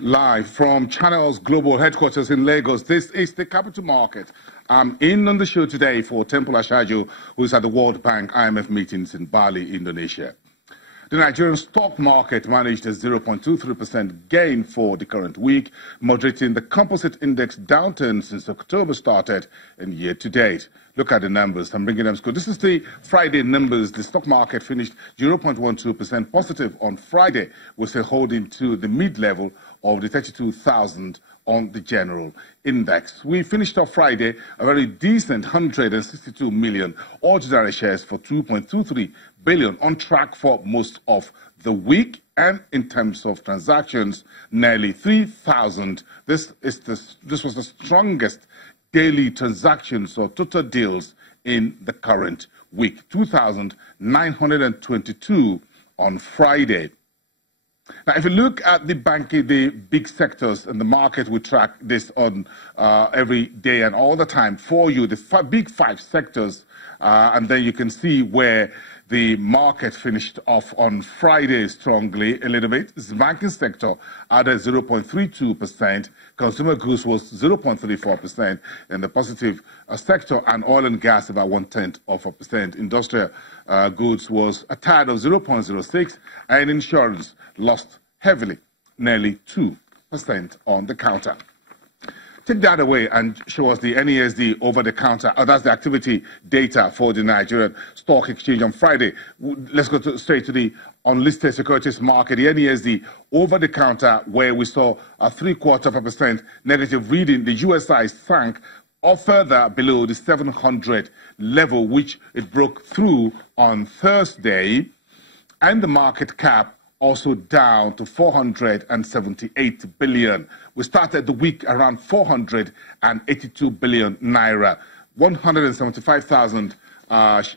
Live from Channel's global headquarters in Lagos, this is the capital market. I'm in on the show today for Temple Ashaju, who's at the World Bank IMF meetings in Bali, Indonesia. The Nigerian stock market managed a 0.23% gain for the current week, moderating the composite index downturn since October started and year to date. Look at the numbers. I'm bringing them to school. This is the Friday numbers. The stock market finished 0.12% positive on Friday, with a holding to the mid-level of the 32,000 on the general index. We finished off Friday a very decent 162 million ordinary shares for 2.23 billion, on track for most of the week. And in terms of transactions, nearly 3,000. This was the strongest daily transactions or total deals in the current week. 2,922 on Friday. Now, if you look at the banking, the big sectors in the market, we track this on every day and all the time for you, the big five sectors, and then you can see where the market finished off on Friday strongly a little bit. The banking sector added 0.32%, consumer goods was 0.34%, and the positive sector and oil and gas about 0.1%. Industrial goods was a tad of 0.06%, and insurance lost heavily, nearly 2% on the counter. Take that away and show us the NESD over-the-counter. That's the activity data for the Nigerian Stock Exchange on Friday. Let's go straight to the unlisted securities market, the NESD over-the-counter, where we saw a 0.75% negative reading. The USI sank further below the 700 level, which it broke through on Thursday, and the market cap also down to 478 billion. We started the week around 482 billion naira. 175,000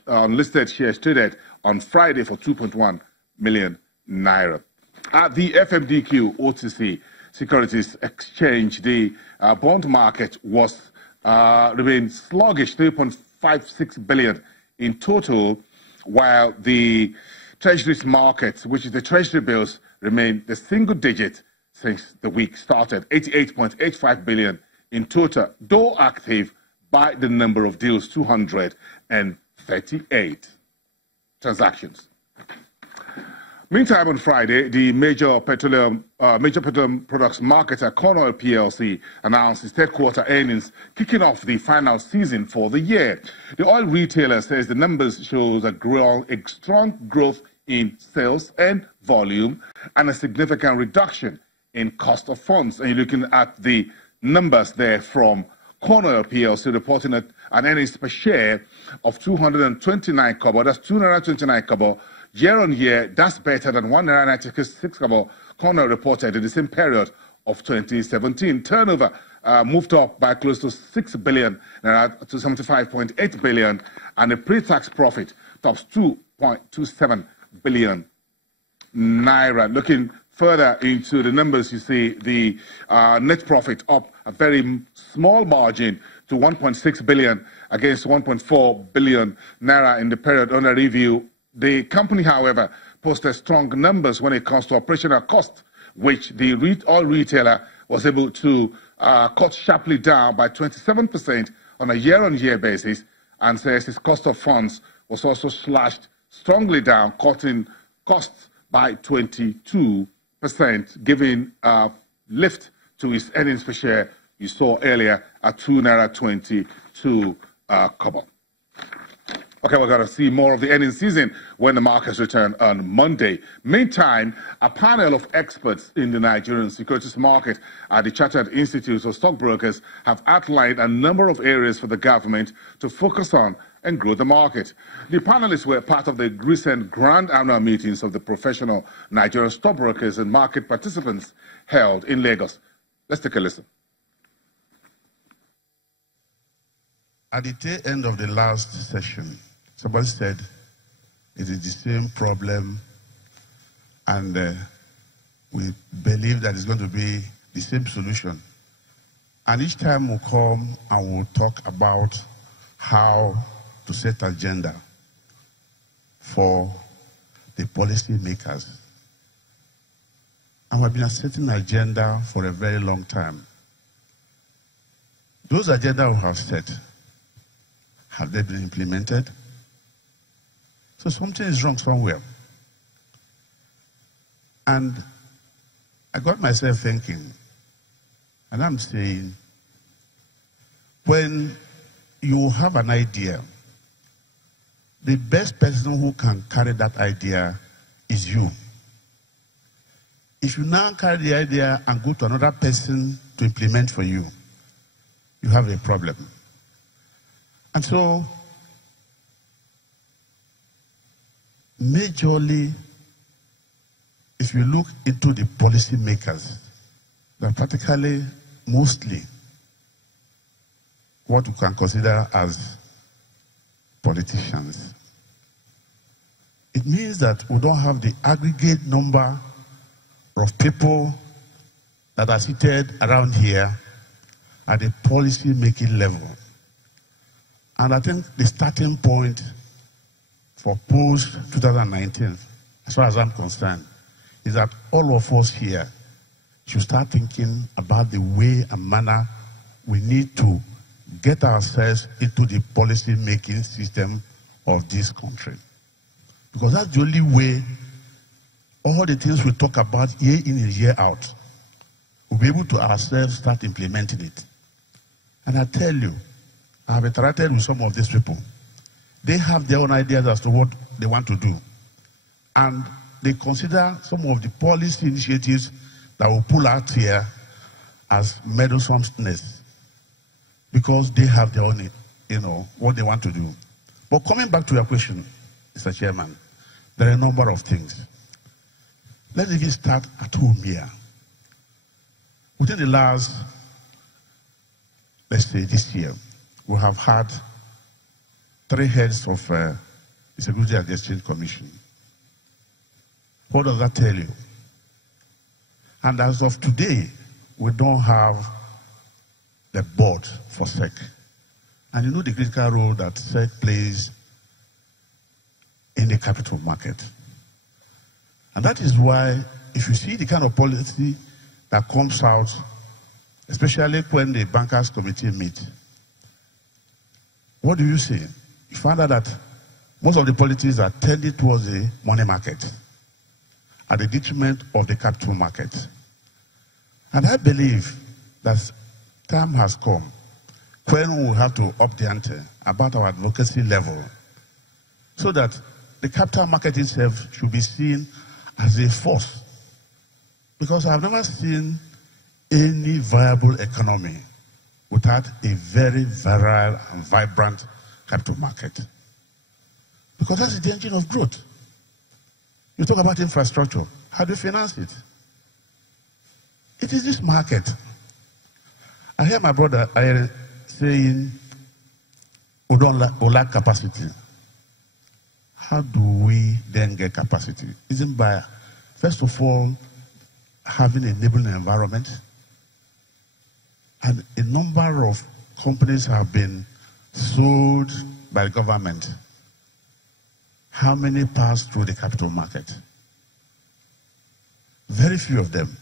unlisted shares traded on Friday for 2.1 million naira. At the FMDQ OTC Securities Exchange, the bond market was remained sluggish, 3.56 billion in total, while the Treasuries market, which is the Treasury bills, remained the single digit since the week started, 88.85 billion in total, though active by the number of deals, 238 transactions. Meantime, on Friday, the major petroleum products marketer, Cornell PLC, announced its third quarter earnings, kicking off the final season for the year. The oil retailer says the numbers shows a strong growth in sales and volume and a significant reduction in cost of funds. And you're looking at the numbers there from Cornell PLC, reporting an earnings per share of 229 kobo. That's 229 kobo. Year on year, that's better than 196 kobo Cornell reported in the same period of 2017. Turnover moved up by close to 6 billion to 75.8 billion, and the pre-tax profit tops 2.27 billion naira. Looking further into the numbers, you see the net profit up a very small margin to 1.6 billion against 1.4 billion naira in the period under review. The company, however, posted strong numbers when it comes to operational costs, which the oil retailer was able to cut sharply down by 27% on a year-on-year basis, and says its cost of funds was also slashed strongly down, cutting costs by 22%, giving a lift to its earnings per share you saw earlier at 2.22 kobo. Okay, we're going to see more of the earnings season when the markets return on Monday. Meantime, a panel of experts in the Nigerian securities market at the Chartered Institute of Stockbrokers have outlined a number of areas for the government to focus on and grow the market. The panelists were part of the recent grand annual meetings of the professional Nigerian stockbrokers and market participants held in Lagos. Let's take a listen. At the tail end of the last session, somebody said it is the same problem, and we believe that it's going to be the same solution. And each time we'll come and we'll talk about how to set agenda for the policy makers and we've been setting an agenda for a very long time. Those agendas we have set, have they been implemented? So something is wrong somewhere. And I got myself thinking, and I'm saying, when you have an idea, the best person who can carry that idea is you. If you now carry the idea and go to another person to implement for you, you have a problem. And so, majorly, if you look into the policy makers, they're practically mostly what we can consider as politicians. It means that we don't have the aggregate number of people that are seated around here at the policy-making level. And I think the starting point for post-2019, as far as I'm concerned, is that all of us here should start thinking about the way and manner we need to get ourselves into the policy-making system of this country. Because that's the only way all the things we talk about year in and year out, we'll be able to ourselves start implementing it. And I tell you, I have interacted with some of these people. They have their own ideas as to what they want to do. And they consider some of the policy initiatives that will pull out here as meddlesomeness, because they have their own, what they want to do. But coming back to your question, Mr. Chairman, there are a number of things. Let's even start at home here. Within the last, let's say this year, we have had 3 heads of the Security and Exchange Commission. What does that tell you? And as of today, we don't have the board for SEC. And you know the critical role that SEC plays in the capital market. And that is why, if you see the kind of policy that comes out, especially when the bankers committee meet, what do you see? You find out that most of the policies are tending towards the money market at the detriment of the capital market. And I believe that time has come when we will have to up the ante about our advocacy level, so that the capital market itself should be seen as a force. Because I've never seen any viable economy without a very virile and vibrant capital market. Because that's the engine of growth. You talk about infrastructure. How do you finance it? It is this market. I hear my brother saying, we lack capacity. How do we then get capacity? Isn't by, first of all, having an enabling environment. And a number of companies have been sold by the government. How many pass through the capital market? Very few of them.